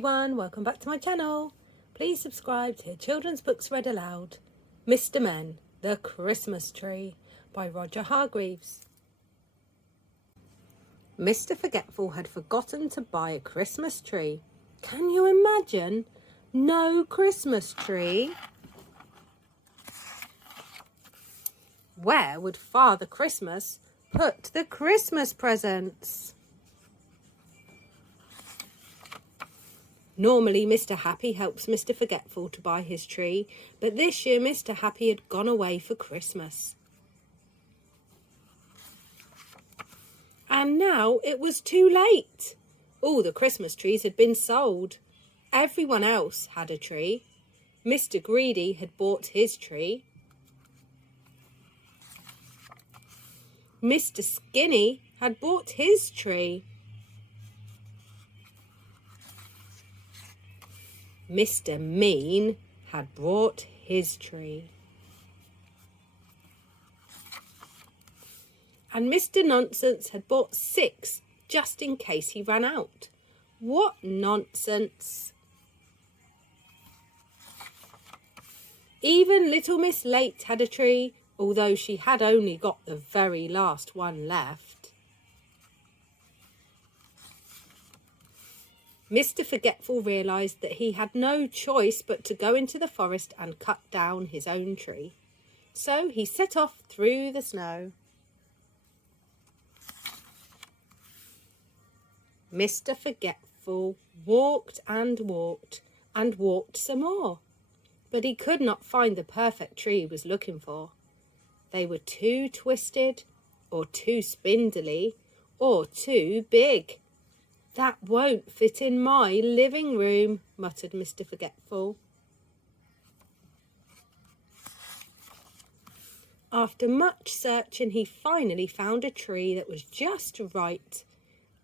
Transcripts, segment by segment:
everyone, welcome back to my channel. Please subscribe to hear children's books read aloud. Mr. Men, The Christmas Tree by Roger Hargreaves. Mr. Forgetful had forgotten to buy a Christmas tree. Can you imagine? No Christmas tree? Where would Father Christmas put the Christmas presents? Normally, Mr. Happy helps Mr. Forgetful to buy his tree, but this year Mr. Happy had gone away for Christmas. And now it was too late. All the Christmas trees had been sold. Everyone else had a tree. Mr. Greedy had bought his tree. Mr. Skinny had bought his tree. Mr. Mean had brought his tree. And Mr. Nonsense had bought 6 just in case he ran out. What nonsense! Even little Miss Late had a tree, although she had only got the very last one left. Mr. Forgetful realised that he had no choice but to go into the forest and cut down his own tree. So he set off through the snow. Mr. Forgetful walked and walked and walked some more, but he could not find the perfect tree he was looking for. They were too twisted, or too spindly, or too big. That won't fit in my living room, muttered Mr. Forgetful. After much searching, he finally found a tree that was just right.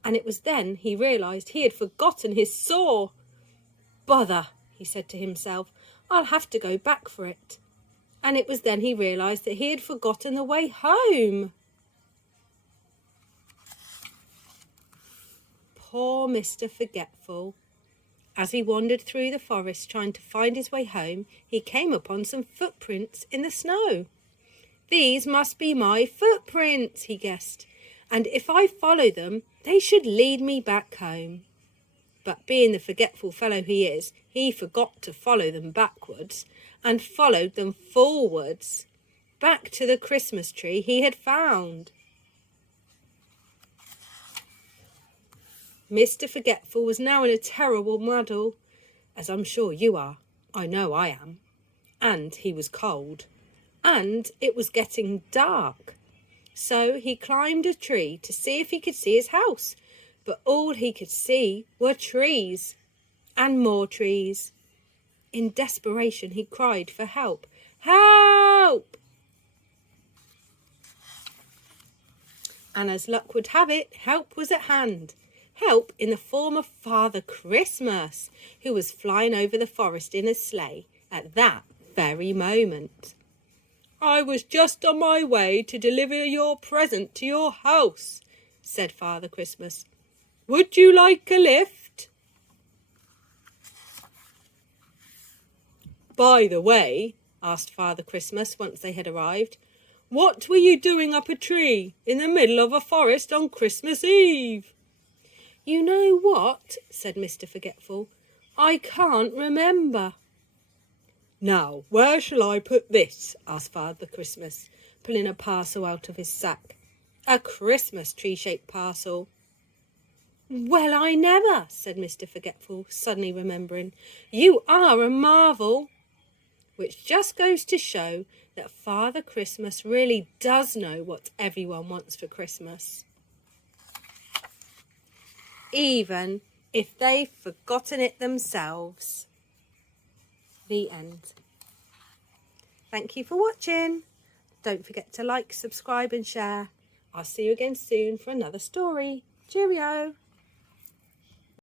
And it was then he realised he had forgotten his saw. Bother, he said to himself, I'll have to go back for it. And it was then he realised that he had forgotten the way home. Poor Mr. Forgetful. As he wandered through the forest trying to find his way home, he came upon some footprints in the snow. These must be my footprints, he guessed, and if I follow them, they should lead me back home. But being the forgetful fellow he is, he forgot to follow them backwards and followed them forwards, back to the Christmas tree he had found. Mr. Forgetful was now in a terrible muddle, as I'm sure you are. I know I am. And he was cold. And it was getting dark. So he climbed a tree to see if he could see his house. But all he could see were trees. And more trees. In desperation, he cried for help. Help! And as luck would have it, help was at hand. Help in the form of Father Christmas, who was flying over the forest in a sleigh at that very moment. I was just on my way to deliver your present to your house, said Father Christmas. Would you like a lift? By the way, asked Father Christmas once they had arrived, what were you doing up a tree in the middle of a forest on Christmas Eve? You know what, said Mr. Forgetful, I can't remember. Now, where shall I put this? Asked Father Christmas, pulling a parcel out of his sack. A Christmas tree-shaped parcel. Well, I never, said Mr. Forgetful, suddenly remembering. You are a marvel. Which just goes to show that Father Christmas really does know what everyone wants for Christmas, even if they've forgotten it themselves. The end. Thank you for watching. Don't forget to like, subscribe and share. I'll see you again soon for another story. Cheerio.